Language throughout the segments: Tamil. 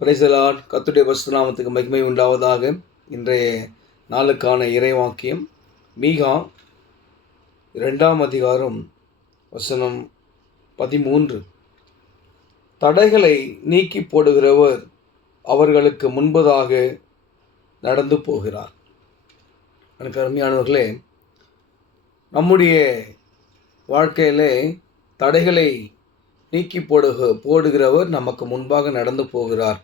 Praise the Lord. கர்த்தருடைய பரிசுத்த நாமத்துக்கு மகிமை உண்டாவதாக. இன்றைய நாளுக்கான இறைவாக்கியம் மீகா 2ஆம் அதிகாரம் வசனம் 13. தடைகளை நீக்கி போடுகிறவர் அவர்களுக்கு முன்பதாக நடந்து போகிறார். எனக்கு அருமையானவர்களே, நம்முடைய வாழ்க்கையிலே தடைகளை நீக்கி போடுகிறவர் நமக்கு முன்பாக நடந்து போகிறார்.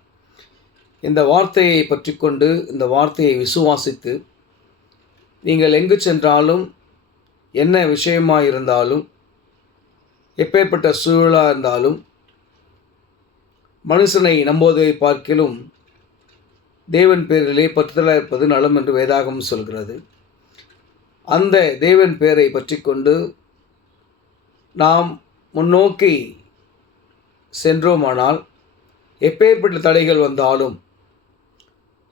இந்த வார்த்தையை பற்றி கொண்டு, இந்த வார்த்தையை விசுவாசித்து, நீங்கள் எங்கு சென்றாலும், என்ன விஷயமாக இருந்தாலும், எப்பேற்பட்ட சூழலாக இருந்தாலும், மனுஷனை நம்புவதை பார்க்கிலும் தேவன் பேரிலே பற்றுதலாக இருப்பது நலம் என்று வேதாகம் சொல்கிறது. அந்த தேவன் பேரை பற்றி கொண்டு நாம் முன்னோக்கி சென்றோமானால், எப்பேற்பட்ட தடைகள் வந்தாலும்,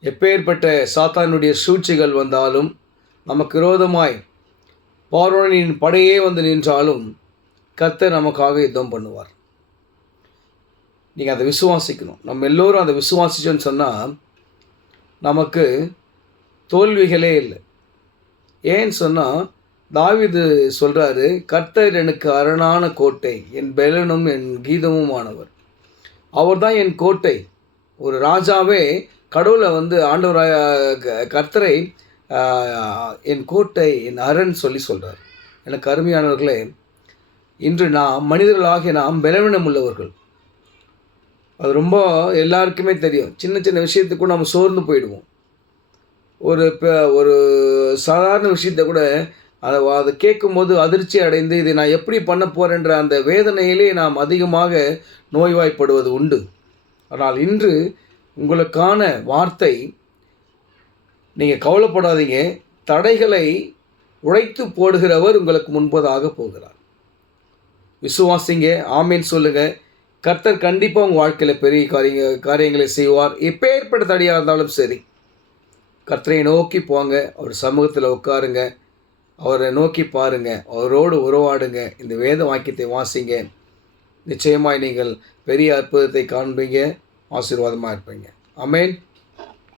எப்பேற்பட்ட சாத்தானுடைய சூழ்ச்சிகள் வந்தாலும், நமக்கு விரோதமாய் பார்வோனின் படையே வந்து நின்றாலும் கர்த்தர் நமக்காக யுத்தம் பண்ணுவார். நீங்கள் அதை விசுவாசிக்கணும். நம்ம எல்லோரும் அதை விசுவாசிச்சோன்னு சொன்னால் நமக்கு தோல்விகளே இல்லை. ஏன்னு சொன்னால் தாவீது சொல்கிறாரு, கர்த்தர் எனக்கு அரணான கோட்டை, என் பெலனும் என் கீதமுமானவர். அவர் தான் என் கோட்டை. ஒரு ராஜாவே கடவுளை ஆண்டவராக கர்த்தரை என் கோட்டை, என் அரண் சொல்கிறார். எனக்கு அருமையானவர்களே, இன்று நாம் மனிதர்களாகிய நாம் பலவீனம் உள்ளவர்கள். அது ரொம்ப எல்லாருக்குமே தெரியும். சின்ன சின்ன விஷயத்துக்கு நம்ம சோர்ந்து போயிடுவோம். ஒரு சாதாரண விஷயத்தை கூட அதை கேட்கும்போது அதிர்ச்சி அடைந்து இதை நான் எப்படி பண்ண போகிறேன்ற அந்த வேதனையிலே நாம் அதிகமாக நோய்வாய்ப்படுவது உண்டு. ஆனால் இன்று உங்களுக்கான வார்த்தை, நீங்கள் கவலைப்படாதீங்க, தடைகளை உடைத்து போடுகிறவர் உங்களுக்கு முன்பதாக போகிறார். விசுவாசிங்க, ஆமேன் சொல்லுங்கள். கர்த்தர் கண்டிப்பாக உங்கள் வாழ்க்கையில் பெரிய காரியங்களை செய்வார். எப்பேற்பட்ட தடையாக இருந்தாலும் சரி, கர்த்தரை நோக்கி போங்க, அவர் சமூகத்தில் உட்காருங்க, அவரை நோக்கி பாருங்கள், அவரோடு உறவாடுங்க, இந்த வேத வாக்கியத்தை வாசிங்க. நிச்சயமாய் நீங்கள் பெரிய அற்புதத்தை காண்பீங்க, ஆசீர்வாதமாக இருப்பீங்க. ஆமென்.